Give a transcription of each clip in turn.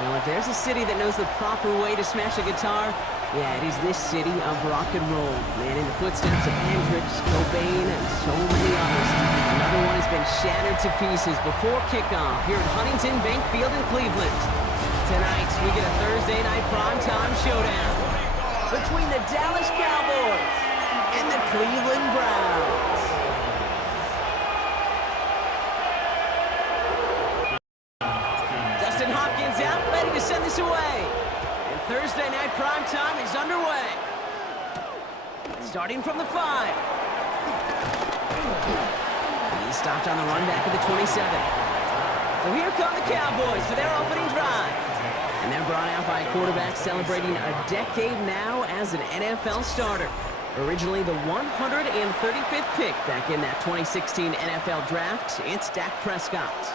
Well, if there's a city that knows the proper way to smash a guitar, yeah, it is this city of rock and roll. Man, in the footsteps of Hendrix, Cobain, and so many others. Another one has been shattered to pieces before kickoff here at Huntington Bank Field in Cleveland. Tonight, we get a Thursday night primetime showdown between the Dallas Cowboys and the Cleveland Browns. Out, ready to send this away. And Thursday night primetime is underway. Starting from the 5. He's stopped on the run back at the 27. So here come the Cowboys for their opening drive. And they're brought out by a quarterback celebrating a decade now as an NFL starter. Originally the 135th pick back in that 2016 NFL Draft, it's Dak Prescott.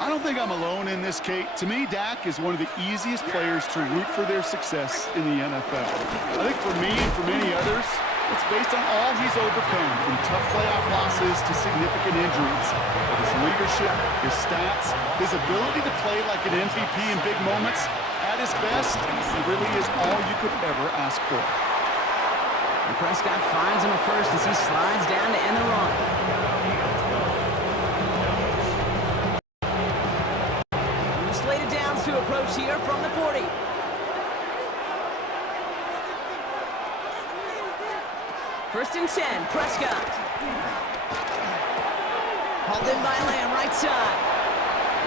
I don't think I'm alone in this, Kate. To me, Dak is one of the easiest players to root for their success in the NFL. I think for me and for many others, it's based on all he's overcome, from tough playoff losses to significant injuries. His leadership, his stats, his ability to play like an MVP in big moments, at his best, he really is all you could ever ask for. And Prescott finds him at first as he slides down to end the run. Slated downs to approach here from the 40. First and 10, Prescott. Hauled in by Lamb, right side.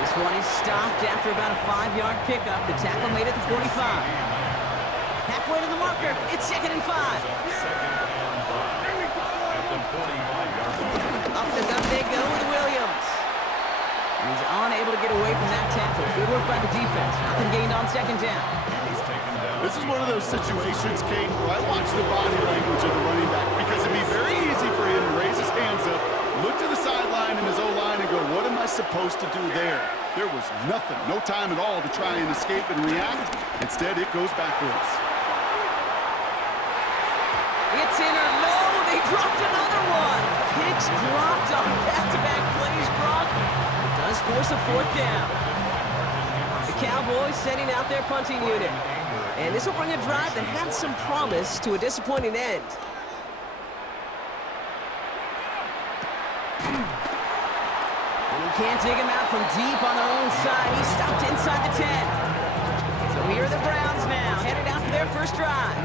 This one is stopped after about a 5-yard pickup. The tackle made it to 45. Halfway to the marker, it's 2nd and 5. Up the gut they go with Williams. And he's unable to get away from that tackle. Good work by the defense. Nothing gained on 2nd down. This is one of those situations, Kate, where I watch the body language of the running back because it'd be very easy for him to raise his hands up, look to the sideline and his O-line and go, what am I supposed to do there? There was nothing, no time at all to try and escape and react. Instead, it goes backwards. It's in or no, they dropped another one. Hicks dropped on back-to-back plays, Brock. Does force a 4th down. The Cowboys sending out their punting unit. And this will bring a drive that had some promise to a disappointing end. And he can't dig him out from deep on their own side. He stopped inside the 10. So here are the Browns now, headed out for their first drive.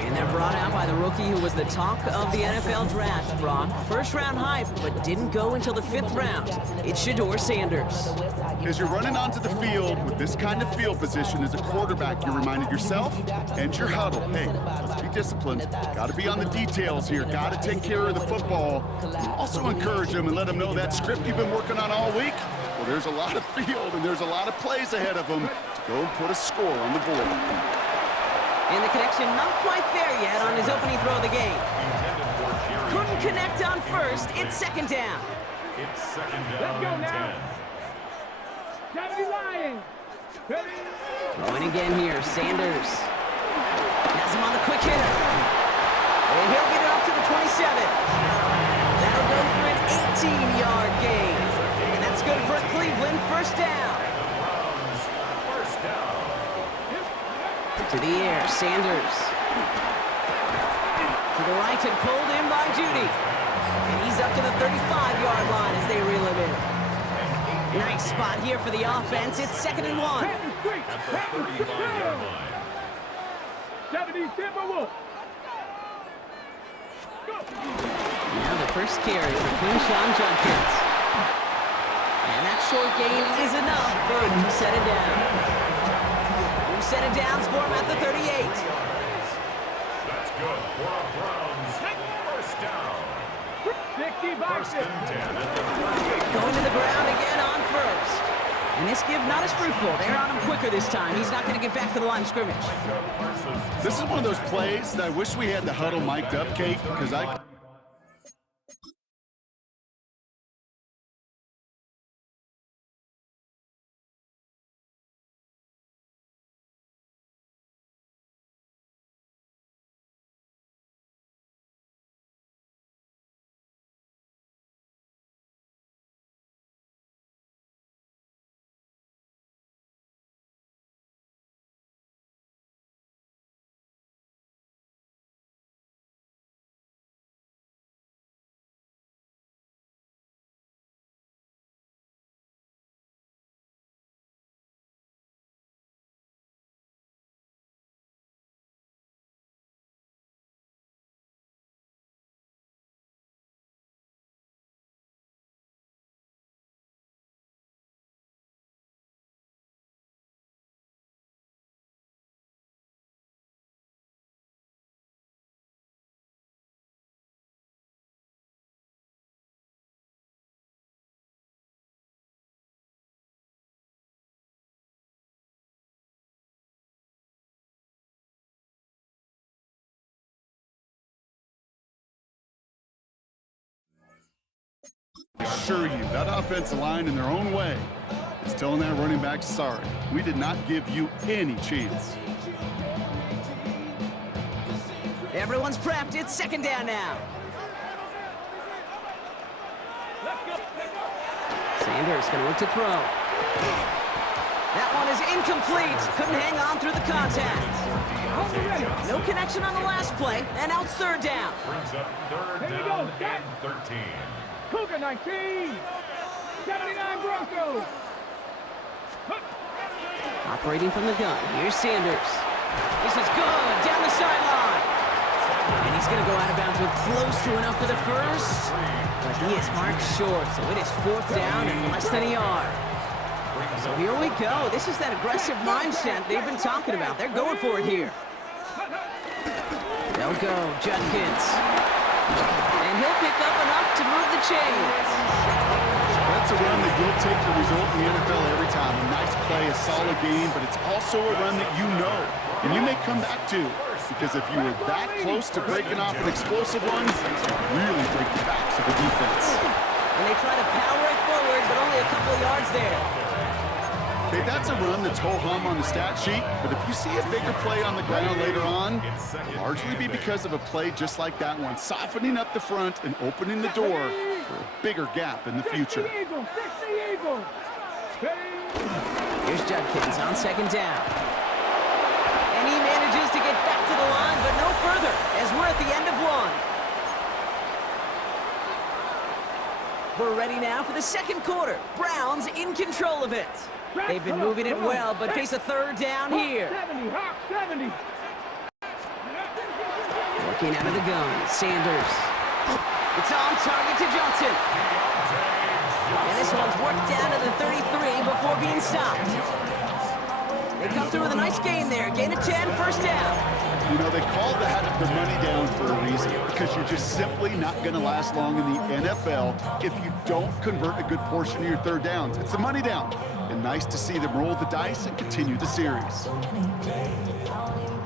And they're brought out by the rookie who was the talk of the NFL Draft, Brock. First-round hype, but didn't go until the 5th round. It's Shedeur Sanders. As you're running onto the field with this kind of field position as a quarterback, you're reminded yourself and your huddle, hey, let's be disciplined. Got to be on the details here. Got to take care of the football. Also encourage them and let them know that script you've been working on all week, well, there's a lot of field and there's a lot of plays ahead of them to go and put a score on the board. And the connection not quite there yet on his opening throw of the game. Couldn't connect on first. It's 2nd down. It's 2nd down and 10. Gotta be lying. Throwing again here, Sanders. Has him on the quick hitter. And he'll get it up to the 27. That'll go for an 18-yard gain. And that's good for Cleveland. First down. To the air, Sanders. To the right and pulled in by Judy. And he's up to the 35-yard line as they reel him in. Nice spot here for the offense. It's 2nd and 1. At the 35-yard line. Now the first carry for Quinshon Judkins. And that short gain is enough for a new set of downs. New set of downs for him at the 38. That's good for a Browns first down. First and 10 at the 38. Going to the ground again on first. And this give not as fruitful. They're on him quicker this time. He's not going to get back to the line of scrimmage. This is one of those plays that I wish we had the huddle mic'd up, Kate, because I Assure you, that offensive line in their own way is telling that running back, sorry, we did not give you any chance. Everyone's prepped. It's second down now. Sanders going to look to throw. That one is incomplete. Couldn't hang on through the contact. No connection on the last play, and now it's third down. Brings up third down and 13. Cougar 19, 79 Broncos. Operating from the gun. Here's Sanders. This is good. Down the sideline. And he's going to go out of bounds with close to enough for the first. But he is marked short, so it is fourth down and less than a yard. So here we go. This is that aggressive mindset they've been talking about. They're going for it here. They'll go, Judkins. And he'll pick up enough to move the chains. That's a run that you'll take the result in the NFL every time. A nice play, a solid game, but it's also a run that you know, and you may come back to. Because if you were that close to breaking off an explosive one, you really break the backs of the defense. And they try to power it forward, but only a couple of yards there. Okay, that's a run that's ho-hum on the stat sheet, but if you see a bigger play on the ground later on, it'll largely be because of a play just like that one, softening up the front and opening the door for a bigger gap in the future. Here's Judkins on second down. And he manages to get back to the line, but no further, as we're at the end of one. We're ready now for the second quarter. Browns in control of it. They've been moving it well, but face a third down here. 70. Looking out of the gun, Sanders. It's on target to Johnson. And this one's worked down to the 33 before being stopped. They come through with a nice gain there. Gain of 10, first down. You know, they call that the money down for a reason, because you're just simply not going to last long in the NFL if you don't convert a good portion of your third downs. It's the money down. And nice to see them roll the dice and continue the series.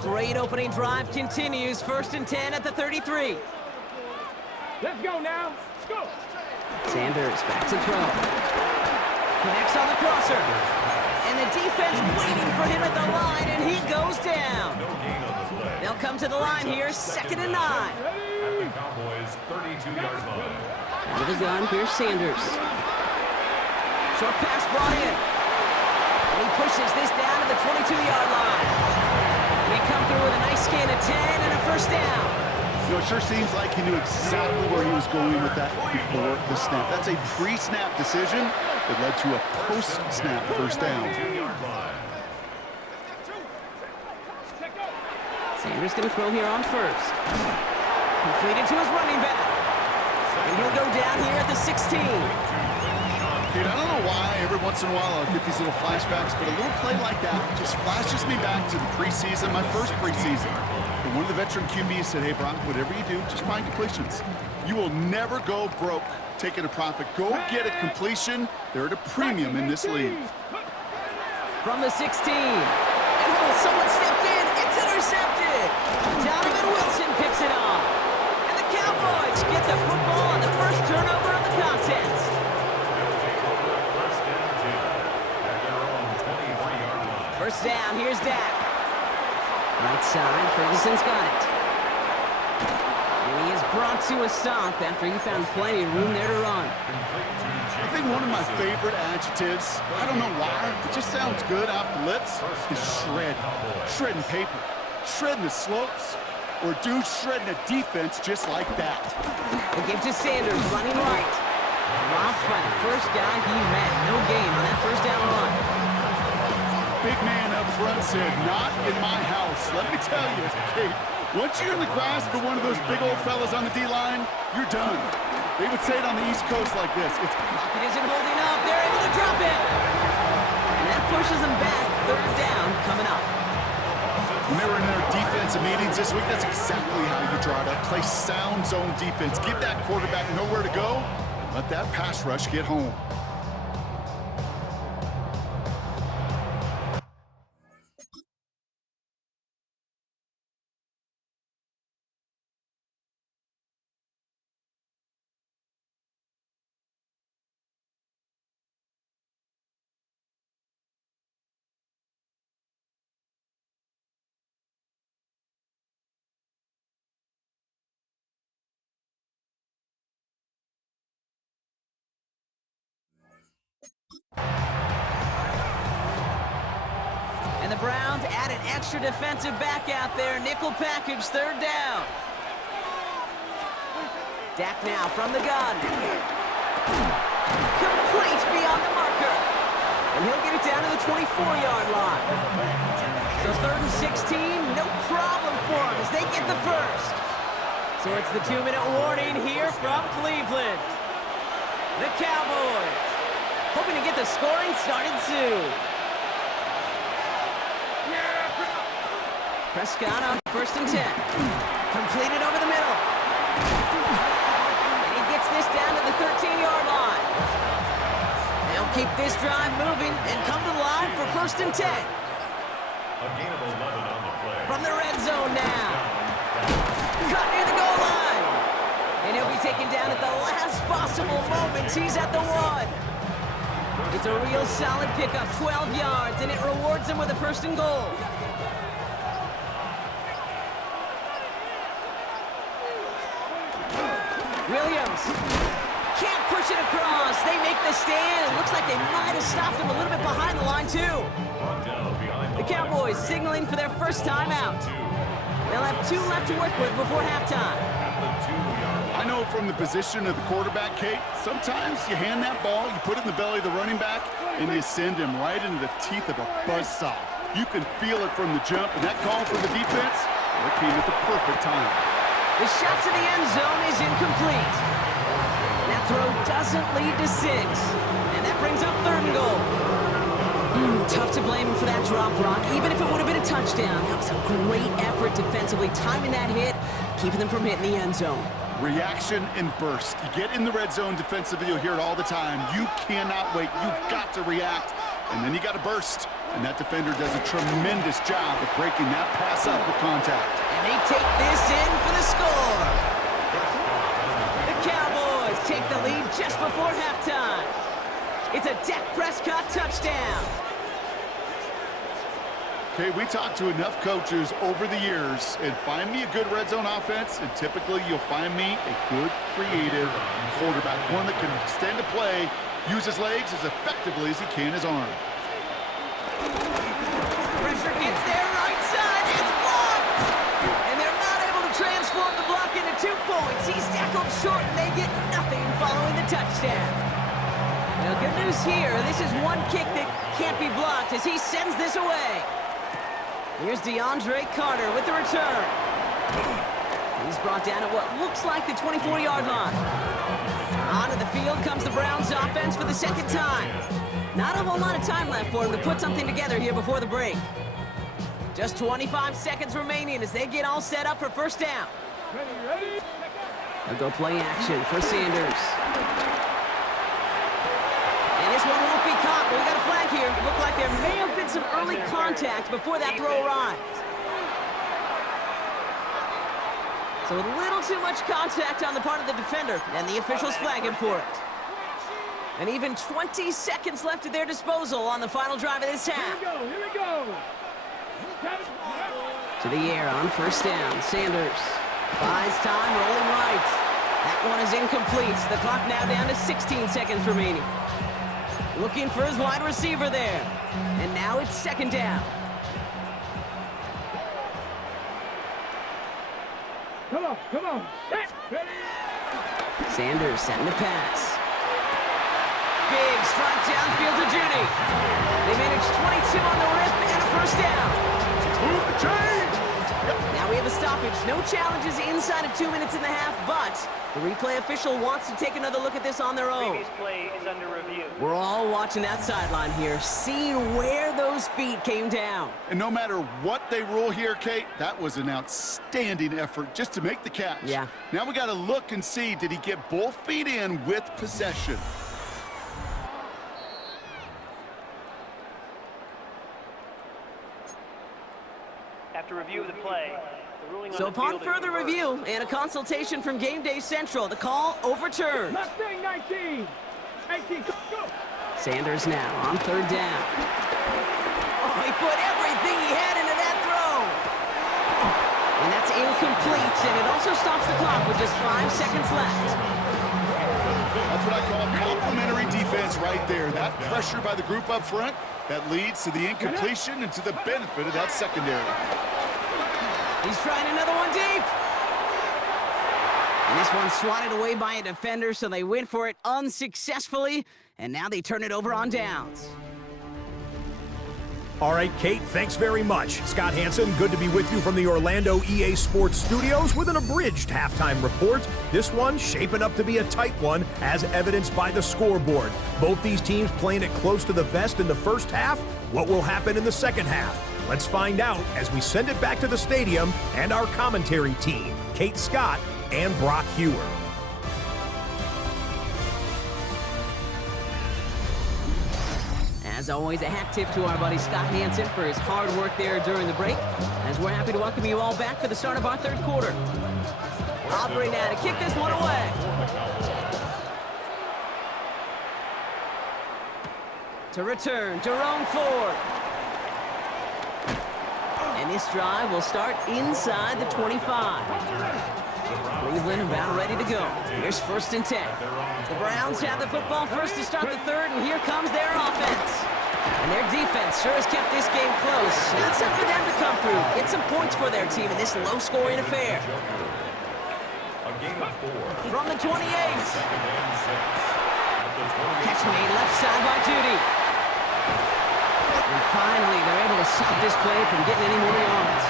Great opening drive continues. First and 10 at the 33. Let's go now. Go. Sanders back to throw. Connects on the crosser. And the defense waiting for him at the line, and he goes down. They'll come to the line here, second and 9. At the Cowboys' 32-yard line. Out of the gun, here's Sanders. Short pass brought in. And he pushes this down to the 22-yard line. They come through with a nice gain of 10 and a first down. You know, it sure seems like he knew exactly where he was going with that before the snap. That's a pre-snap decision that led to a post-snap first down. Sanders going to throw here on first. Completed to his running back. And he'll go down here at the 16. Dude, I don't know why every once in a while I'll get these little flashbacks, but a little play like that just flashes me back to the preseason, my first preseason. And one of the veteran QBs said, hey, Brock, whatever you do, just find completions. You will never go broke taking a profit. Go get a completion. They're at a premium in this league. From the 16. And someone stepped in. It's intercepted. Donovan Wilson picks it off. And the Cowboys get the football on the first turnover of the contest. First down, here's Dak. Right side, Ferguson's got it. And he is brought to a stop after he found plenty of room there to run. I think one of my favorite adjectives, I don't know why, it just sounds good off the lips, is shred. Shredding paper, shredding the slopes, or dude shredding a defense just like that. The give to Sanders, running right. Dropped by the first guy he met. No gain on that first down run. Big man up front said, not in my house. Let me tell you, Kate, once you're in the grasp of one of those big old fellas on the D-line, you're done. They would say it on the East Coast like this. It's Pocket isn't holding up. They're able to drop it. And that pushes them back. Third down coming up. When they were in their defensive meetings this week, that's exactly how you draw it up. Play sound zone defense. Give that quarterback nowhere to go. Let that pass rush get home. Browns add an extra defensive back out there. Nickel package, third down. Dak now from the gun. Complete beyond the marker. And he'll get it down to the 24-yard line. So 3rd and 16, no problem for him as they get the first. So it's the 2-minute warning here from Cleveland. The Cowboys hoping to get the scoring started soon. Prescott on 1st and 10. Completed over the middle. And he gets this down to the 13-yard line. They'll keep this drive moving and come to the line for 1st and 10. A gain of 11 on the play. From the red zone now. Cut near the goal line. And he'll be taken down at the last possible moment. He's at the 1. It's a real solid pickup, 12 yards, and it rewards him with a 1st and goal. Williams can't push it across. They make the stand. It looks like they might have stopped him a little bit behind the line, too. The Cowboys signaling for their first time out. They'll have 2 left to work with before halftime. I know from the position of the quarterback, Kate, sometimes you hand that ball, you put it in the belly of the running back, and you send him right into the teeth of a buzzsaw. You can feel it from the jump, and that call from the defense, well, it came at the perfect time. The shot to the end zone is incomplete. That throw doesn't lead to 6. And that brings up 3rd and goal. Tough to blame him for that drop, Brock. Even if it would have been a touchdown, that was a great effort defensively, timing that hit, keeping them from hitting the end zone. Reaction and burst. You get in the red zone defensively, you'll hear it all the time. You cannot wait. You've got to react. And then you got to burst. And that defender does a tremendous job of breaking that pass up with contact. And they take this in for the score. The Cowboys take the lead just before halftime. It's a Dak Prescott touchdown. Okay, we talked to enough coaches over the years, and find me a good red zone offense, and typically you'll find me a good, creative quarterback, one that can extend a play, use his legs as effectively as he can his arm. Pressure gets there, right side, it's blocked! And they're not able to transform the block into 2 points. He's tackled short, and they get nothing following the touchdown. Now, good news here, this is one kick that can't be blocked as he sends this away. Here's DeAndre Carter with the return. He's brought down at what looks like the 24-yard line. Onto the field comes the Browns offense for the 2nd time. Not a whole lot of time left for him to put something together here before the break. Just 25 seconds remaining as they get all set up for 1st down. Ready? They'll go play action for Sanders. And this one won't be caught, but we got a flag here. It looked like there may have been some early contact before that throw arrived. So a little too much contact on the part of the defender, and the officials flag him for it. And even 20 seconds left at their disposal on the final drive of this half. Here we go. To the air on 1st down. Sanders buys time, rolling right. That one is incomplete. The clock now down to 16 seconds remaining. Looking for his wide receiver there. And now it's 2nd down. Come on. Set. Ready? Sanders setting the pass. Big strike downfield to Judy. They managed 22 on the rip and a 1st down. Move the chains! Now we have a stoppage. No challenges inside of 2 minutes in the half, but the replay official wants to take another look at this on their own. Previous play is under review. We're all watching that sideline here, seeing where those feet came down. And no matter what they rule here, Kate, that was an outstanding effort just to make the catch. Yeah. Now we got to look and see, did he get both feet in with possession? After review of the play, the ruling on So the upon field is further reversed. review and a consultation from Game Day Central, the call overturned. Mustang 19. 18. Go. Sanders now on 3rd down. Oh, he put everything he had into that throw. And that's incomplete, and it also stops the clock with just 5 seconds left. That's what I call complimentary defense right there. That pressure by the group up front, that leads to the incompletion and to the benefit of that secondary. He's trying another one deep. And this one's swatted away by a defender, so they went for it unsuccessfully, and now they turn it over on downs. All right, Kate, thanks very much. Scott Hansen, good to be with you from the Orlando EA Sports Studios with an abridged halftime report. This one shaping up to be a tight one, as evidenced by the scoreboard. Both these teams playing it close to the vest in the first half. What will happen in the second half? Let's find out as we send it back to the stadium and our commentary team, Kate Scott and Brock Hewer. As always, a hat tip to our buddy Scott Hansen for his hard work there during the break, as we're happy to welcome you all back for the start of our third quarter. Aubrey now to kick this one away. To return, Jerome Ford. And this drive will start inside the 25. Cleveland about ready to go. Here's 1st and 10. The Browns have the football first to start the third, and here comes their offense. And their defense sure has kept this game close. Now it's up for them to come through, get some points for their team in this low-scoring affair. From the 28. Catch made left side by Judy. And finally, they're able to stop this play from getting any more yards.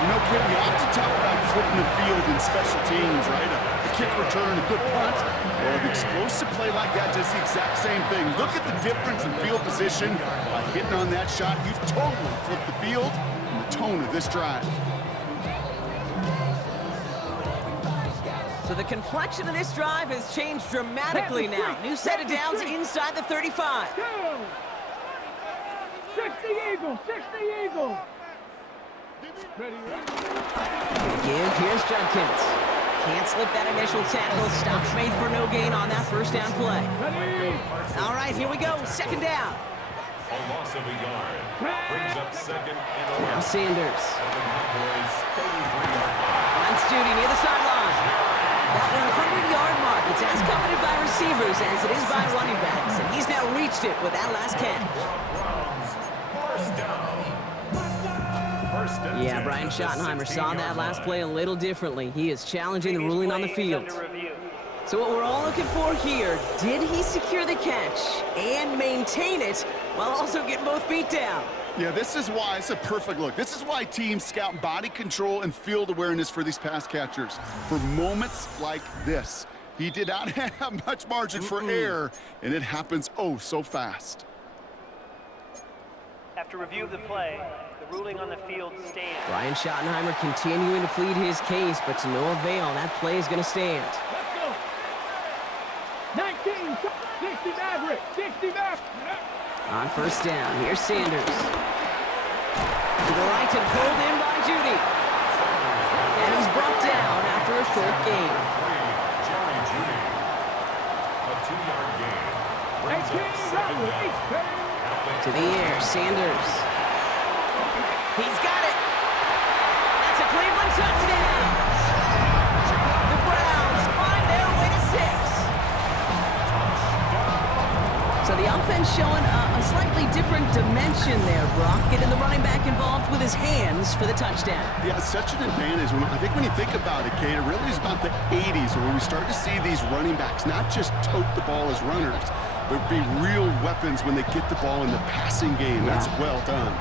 You know, Kid, we often talk about flipping the field in special teams, right? A kick return, a good punt. Well, an explosive play like that does the exact same thing. Look at the difference in field position. By hitting on that shot, you've totally flipped the field and the tone of this drive. So the complexion of this drive has changed dramatically now. New set of downs inside the 35. 60 Eagles, 60 Eagles. Give, here's Judkins. Can't slip that initial tackle. Stops made for no gain on that first down play. All right, here we go. 2nd down. A loss of a yard. Brings up 2nd and 11. Now Sanders. Cowboys 33-yard line. Finds Judy near the sideline. That 100-yard mark. It's as coveted by receivers as it is by running backs. And he's now reached it with that last catch. First down. Yeah, Brian Schottenheimer saw that last play a little differently. He is challenging the ruling on the field. So what we're all looking for here, did he secure the catch and maintain it while also getting both feet down? Yeah, this is why it's a perfect look. This is why teams scout body control and field awareness for these pass catchers. For moments like this, he did not have much margin for error, and it happens oh so fast. After review of the play, the ruling on the field stands. Brian Schottenheimer continuing to plead his case, but to no avail. That play is going to stand. Let's go. 19, 60 Maverick, 60 Maverick. On 1st down, here's Sanders. To the right and pulled in by Judy. And he's brought down after a short gain. Jerry Judy. A 2-yard gain. Brings up 2nd down. To the air, Sanders. He's got it. That's a Cleveland touchdown. The Browns climb their way to 6. So the offense showing a slightly different dimension there, Brock. Getting the running back involved with his hands for the touchdown. Yeah, it's such an advantage. I think when you think about it, Kate, it really is about the 80s where we start to see these running backs not just tote the ball as runners, but be real weapons when they get the ball in the passing game. That's well done.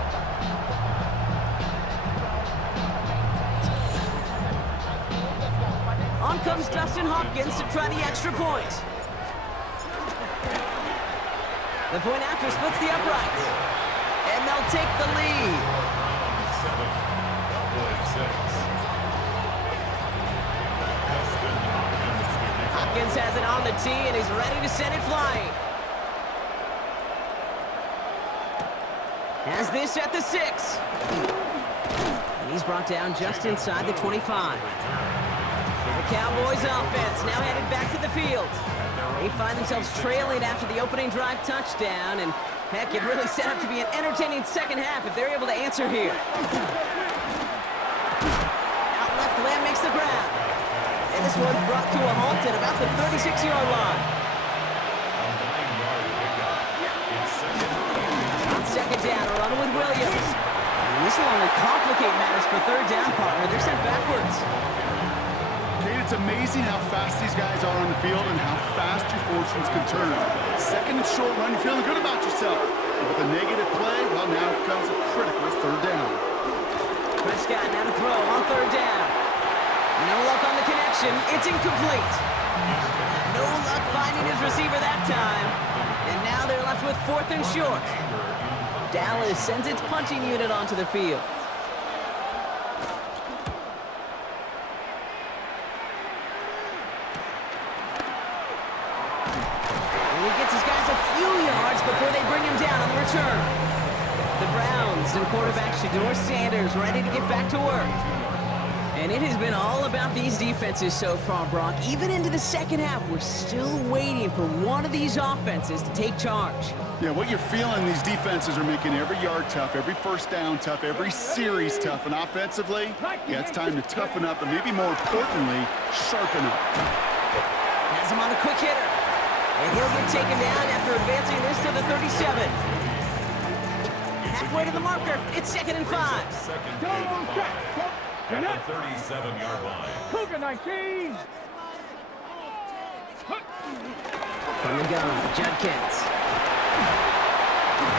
On comes Dustin Hopkins to try the extra point. The point after splits the uprights. And they'll take the lead. 7, Cowboys 6. Hopkins has it on the tee, and he's ready to send it flying. Has this at the 6. And he's brought down just inside the 25. The Cowboys offense now headed back to the field. They find themselves trailing after the opening drive touchdown, and heck, it really set up to be an entertaining second half if they're able to answer here. Out left, Lamb makes the grab. And this one's brought to a halt at about the 36-yard line. On second down, a run with Williams. And this will only complicate matters for third down, partner. They're sent backwards. Kate, it's amazing how fast these guys are on the field and how fast your fortunes can turn. Second and short run, you're feeling good about yourself. But with a negative play, well, now comes a critical third down. Prescott now to throw on third down. No luck on the connection. It's incomplete. No luck finding his receiver that time. And now they're left with fourth and short. Dallas sends its punching unit onto the field. And he gets his guys a few yards before they bring him down on the return. The Browns and quarterback Shedeur Sanders ready to get back to work. And it has been all about these defenses so far, Brock. Even into the second half, we're still waiting for one of these offenses to take charge. Yeah, what you're feeling, these defenses are making every yard tough, every first down tough, every series tough. And offensively, yeah, it's time to toughen up and maybe more importantly, sharpen up. Has him on a quick hitter. And he'll get taken down after advancing this to the 37. Halfway to the marker. It's second and 5. Second and 5 at the 37-yard line. Cougar 19. From the gun, Judkins.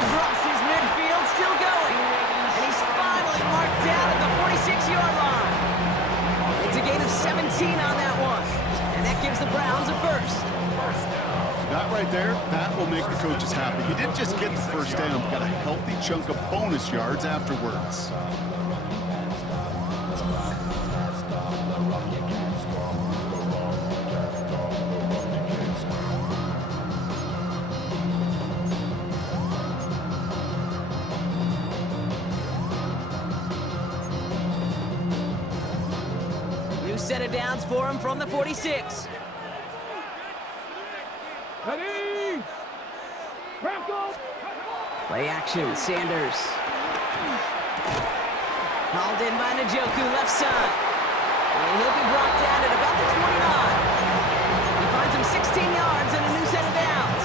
Crosses midfield, still going. And he's finally marked down at the 46-yard line. It's a gain of 17 on that one. And that gives the Browns a first. That right there, that will make the coaches happy. He didn't just get the first down, but got a healthy chunk of bonus yards afterwards. New set of downs for him from the 46. Ready. Bronco. Play action, Sanders. Hauled in by Njoku, left side. And he'll be brought down at about the 29. He finds him 16 yards and a new set of downs.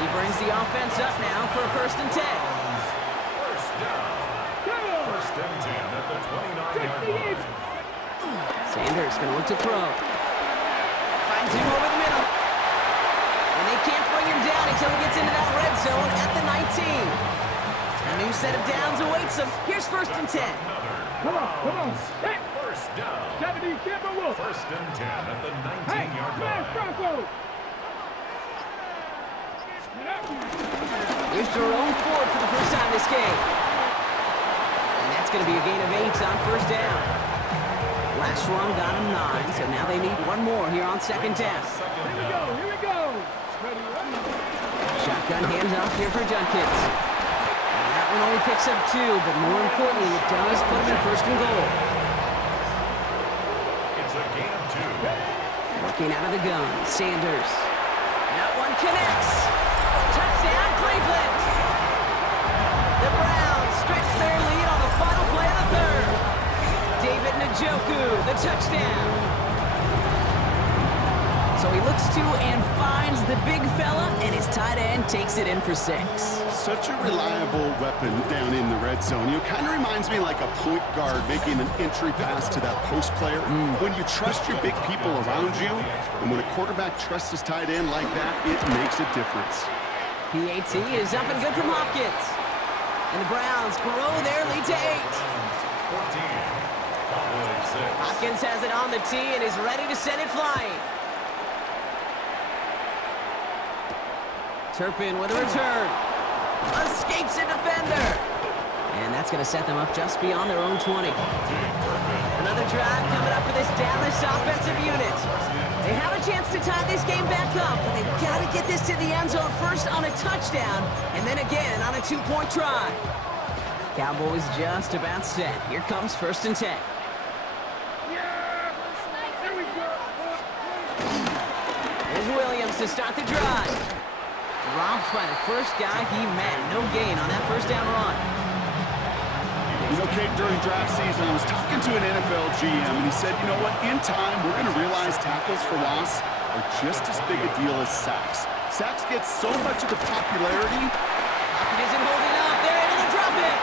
He brings the offense up now for a first and 10. First down. First and 10 at the 29-yard line. Sanders gonna look to throw. Finds him over the middle. And they can't bring him down until he gets into that red zone at the 19. A new set of downs awaits him. Here's first and 10. Come on. Hey. First down. 70 Timberwolves. First and 10 at the Hey, 19-yard smash line. Bronco. Here's Jerome Ford for the first time this game. And that's going to be a gain of 8 on first down. Last run got him 9, so now they need one more here on second down. Here we go. Ready. Shotgun hands off here for Judkins. And that one only picks up 2, but more importantly, it does put him in first and goal. It's a gain of 2. Working out of the gun, Sanders. That one connects. Touchdown, Cleveland. The Browns stretch their lead on the final play of the third. David Njoku, the touchdown. So he looks to and finds the big fella, and his tight end takes it in for 6. Such a reliable weapon down in the red zone. You know, kind of reminds me like a point guard making an entry pass to that post player. When you trust your big people around you, and when a quarterback trusts his tight end like that, it makes a difference. PAT is up and good from Hopkins. And the Browns grow their lead to 8. 14. Cowboys 6. Hopkins has it on the tee and is ready to send it flying. Turpin with a return. Escapes a defender. And that's going to set them up just beyond their own 20. Another drive coming up for this Dallas offensive unit. They have a chance to tie this game back up, but they've got to get this to the end zone first on a touchdown, and then again on a 2-point try. Cowboys just about set. Here comes first and 10. Here's Williams to start the drive. Dropped by the first guy he met. No gain on that first down run. You know, Kate, during draft season, I was talking to an NFL GM, and he said, you know what, in time, we're going to realize tackles for loss are just as big a deal as sacks. Sacks get so much of the popularity. Lockett isn't holding up. They're able to drop it.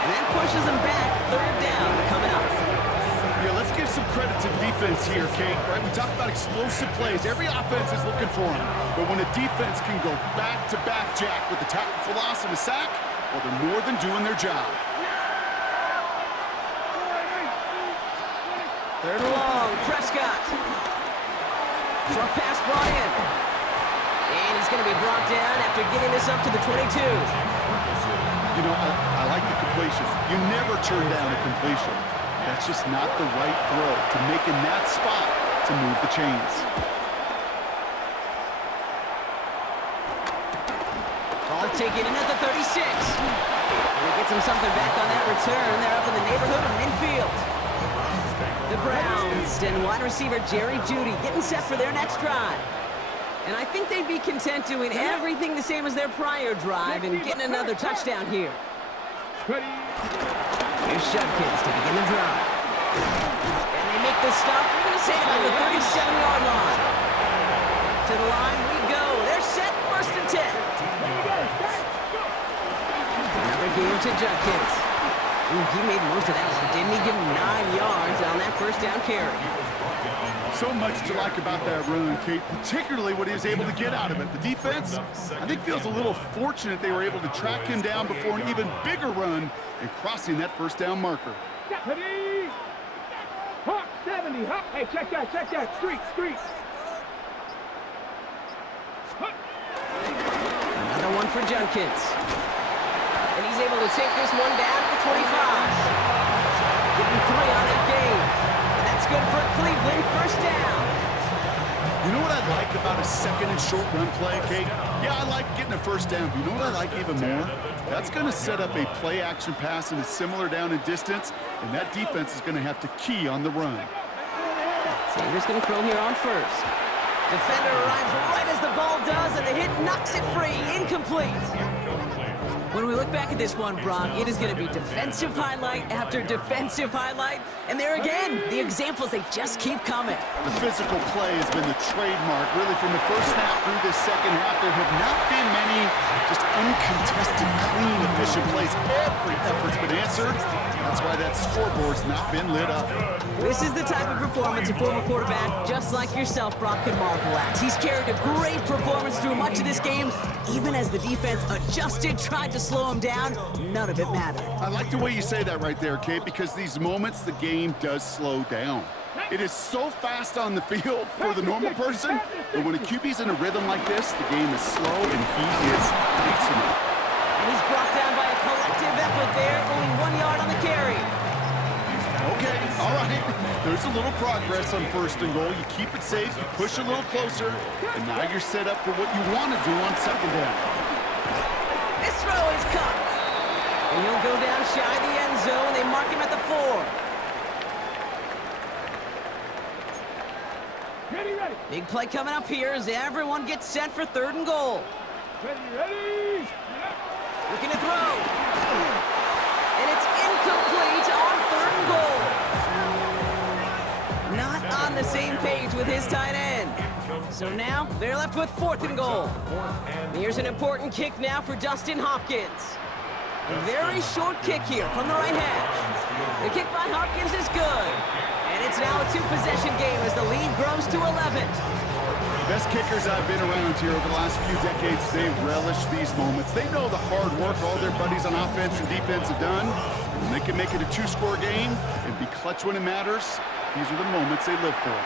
And then pushes them back. Third down coming up. Yeah, let's give some credit to the defense here, Kate. Right? We talk about explosive plays. Every offense is looking for them. But when a defense can go back-to-back jack with the tackle for loss and a sack, well, they're more than doing their job. Third and long. Prescott. Short pass brought in. And he's going to be brought down after getting this up to the 22. You know, I like the completion. You never turn down a completion. That's just not the right throw to make in that spot to move the chains. Ball taken in at the 36. And he gets him something back on that return. They're up in the neighborhood of midfield. The Browns and wide receiver Jerry Jeudy getting set for their next drive. And I think they'd be content doing everything the same as their prior drive and getting another touchdown here. Here's Judkins to begin the drive. And they make the stop, we're going to say about the 37-yard line. To the line we go. They're set, first and 10. Another game to Judkins. Ooh, he made most of that one, didn't he? Give him 9 yards on that first down carry. So much to like about that run, Kate, particularly what he was able to get out of it. The defense, I think, feels a little fortunate they were able to track him down before an even bigger run and crossing that first down marker. Hawk 70. Hawk. Hey, check that. Street. Another one for Judkins. And he's able to take this one down to the 25. Give him 3 on that game. And that's good for Cleveland. First down. You know what I like about a second and short run play, Kate? Yeah, I like getting a first down, but you know what I like even more? That's going to set up a play-action pass in a similar down and distance, and that defense is going to have to key on the run. Sanders going to throw here on first. Defender arrives right as the ball does, and the hit knocks it free. Incomplete. When we look back at this one, Brock, it is going to be defensive highlight after defensive highlight. And there again, the examples, they just keep coming. The physical play has been the trademark, really, from the first snap through this second half. There have not been many just uncontested, clean, efficient plays. Every effort's been answered. That's why that scoreboard's not been lit up. This is the type of performance a former quarterback, just like yourself, Brock, can marvel at. He's carried a great performance through much of this game, even as the defense adjusted, tried to slow him down. None of it mattered. I like the way you say that right there, Kate, because these moments the game does slow down. It is so fast on the field for the normal person, but when a QB's in a rhythm like this, the game is slow and he is pacing it. And he's brought down by a collective effort there, only 1 yard on the carry. Okay, all right. There's a little progress on first and goal. You keep it safe, you push a little closer, and now you're set up for what you want to do on second down. This throw is caught. And he'll go down shy of the end zone. They mark him at the 4. Ready. Big play coming up here as everyone gets set for third and goal. Ready. Looking to throw. And it's incomplete on third and goal. Not on the same page with his tight end. So now they're left with fourth and goal. Here's an important kick now for Dustin Hopkins. A very short kick here from the right hash. The kick by Hopkins is good. And it's now a 2-possession game as the lead grows to 11. Best kickers I've been around here over the last few decades, they relish these moments. They know the hard work all their buddies on offense and defense have done. When they can make it a 2-score game and be clutch when it matters, these are the moments they live for.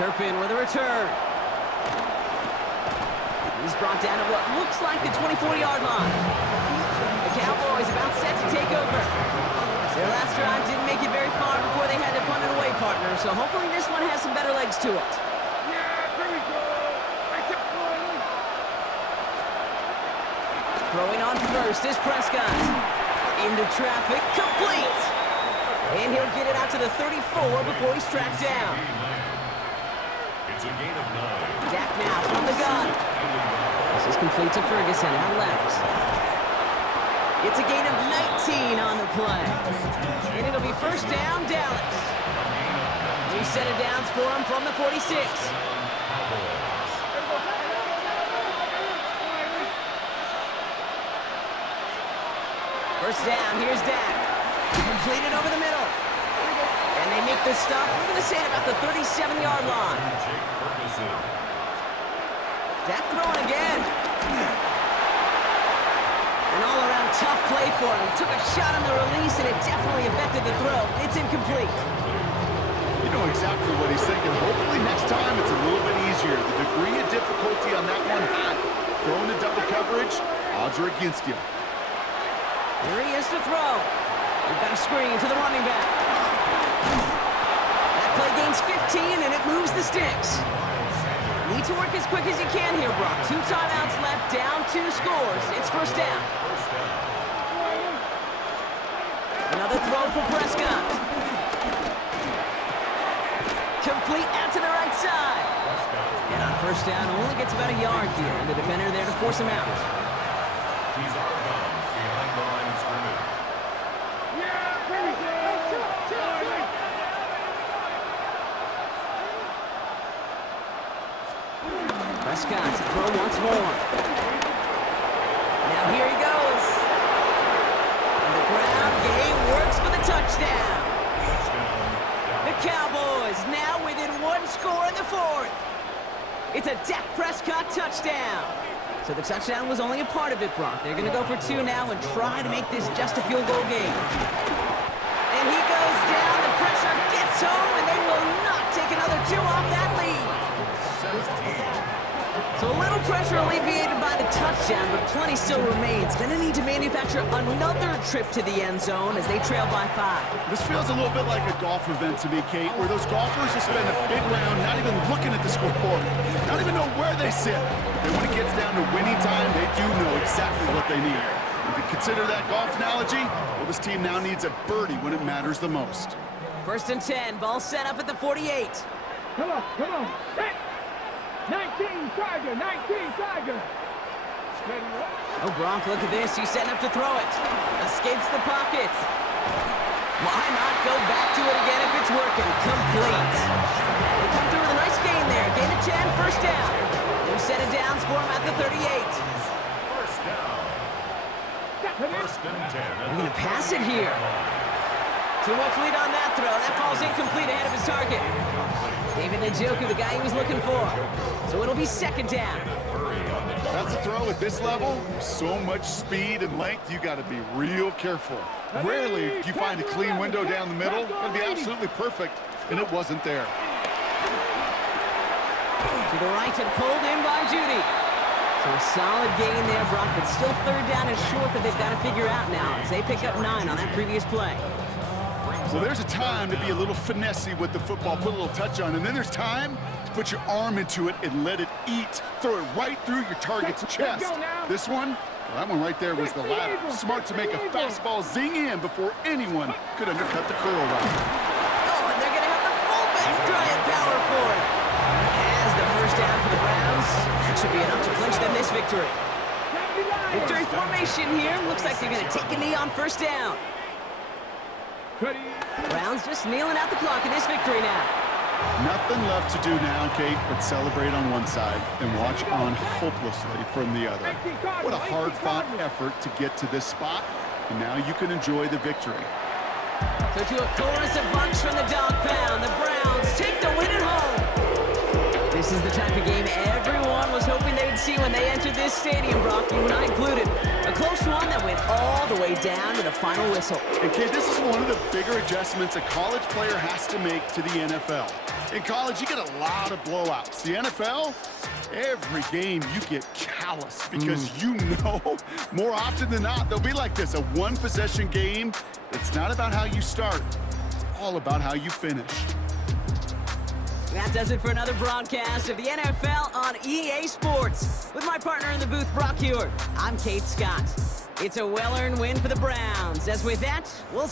Turpin with a return. He's brought down to what looks like the 24-yard line. The Cowboys about set to take over. Their last drive didn't make it very far before they had to punt it away, partner, so hopefully this one has some better legs to it. Throwing on first is Prescott. Into traffic, complete. And he'll get it out to the 34 before he's tracked down. It's a gain of 9. Dak now from the gun. This is complete to Ferguson out left. It's a gain of 19 on the play. And it'll be first down, Dallas. New set of downs for him from the 46. First down, here's Dak. Completed over the middle. And they make the stop, we're going to say at about the 37-yard line. Dak throwing again. An all-around tough play for him. He took a shot on the release, and it definitely affected the throw. It's incomplete. You know exactly what he's thinking. Hopefully next time it's a little bit easier. The degree of difficulty on that one high. Throwing the double coverage, odds are against you. Here he is to throw. We've got a screen to the running back. That play gains 15, and it moves the sticks. Need to work as quick as you can here, Brock. 2 timeouts left, down 2 scores. It's first down. Another throw for Prescott. Complete out to the right side. And on first down, only gets about a yard here, and the defender there to force him out. He's out of bounds behind the line of scrimmage. Prescott to throw once more. Now here he goes. And the ground game works for the touchdown. The Cowboys now within 1 score in the 4th. It's a Dak Prescott touchdown. So the touchdown was only a part of it, Brock. They're going to go for 2 now and try to make this just a field goal game. And he goes down. The pressure gets home, and they will not take another 2 off that lead. So a little pressure alleviated by the touchdown, but plenty still remains. Going to need to manufacture another trip to the end zone as they trail by 5. This feels a little bit like a golf event to me, Kate, where those golfers will spend a big round not even looking at the scoreboard, not even know where they sit. And when it gets down to winning time, they do know exactly what they need. And to consider that golf analogy, well, this team now needs a birdie when it matters the most. First and 10, ball set up at the 48. Come on, come on. Hey! 19 Tiger, 19 Tiger. Oh, Brock, look at this. He's setting up to throw it. Escapes the pocket. Why not go back to it again if it's working? Complete. They come through with a nice gain there. Gain of 10, first down. New set of downs for him at the 38. First down. First and 10. They're going to pass it here. Too much lead on that throw. That falls incomplete ahead of his target. David Njoku, the guy he was looking for. So it'll be second down. That's a throw at this level. So much speed and length, you got to be real careful. Rarely do you find a clean window down the middle. It'll be absolutely perfect, and it wasn't there. To the right and pulled in by Judy. So a solid gain there, Brock, but still third down and short that they've got to figure out now as they pick up 9 on that previous play. So there's a time to be a little finessey with the football, put a little touch on, and then there's time to put your arm into it and let it eat. Throw it right through your target's chest. This one, well, that one right there was the ladder. Smart to make a fastball zing in before anyone could undercut the curl route. Oh, and they're going to have the fullback drive power for it. As the first down for the Browns, that should be enough to clinch them this victory. Victory formation here. Looks like they're going to take a knee on first down. Browns just kneeling out the clock in this victory now. Nothing left to do now, Kate, but celebrate on one side and watch on hopelessly from the other. What a hard-fought effort to get to this spot, and now you can enjoy the victory. So to a chorus of bunch from the dog pound, the Browns take the win at home. This is the type of game everyone was hoping they would see when they entered this stadium, Brock, you and I included. A close one that went all the way down to the final whistle. And Kate, this is one of the bigger adjustments a college player has to make to the NFL. In college, you get a lot of blowouts. The NFL, every game you get callous because you know more often than not they'll be like this, a one-possession game. It's not about how you start. It's all about how you finish. That does it for another broadcast of the NFL on EA Sports. With my partner in the booth, Brock Hewitt, I'm Kate Scott. It's a well-earned win for the Browns. As with that, we'll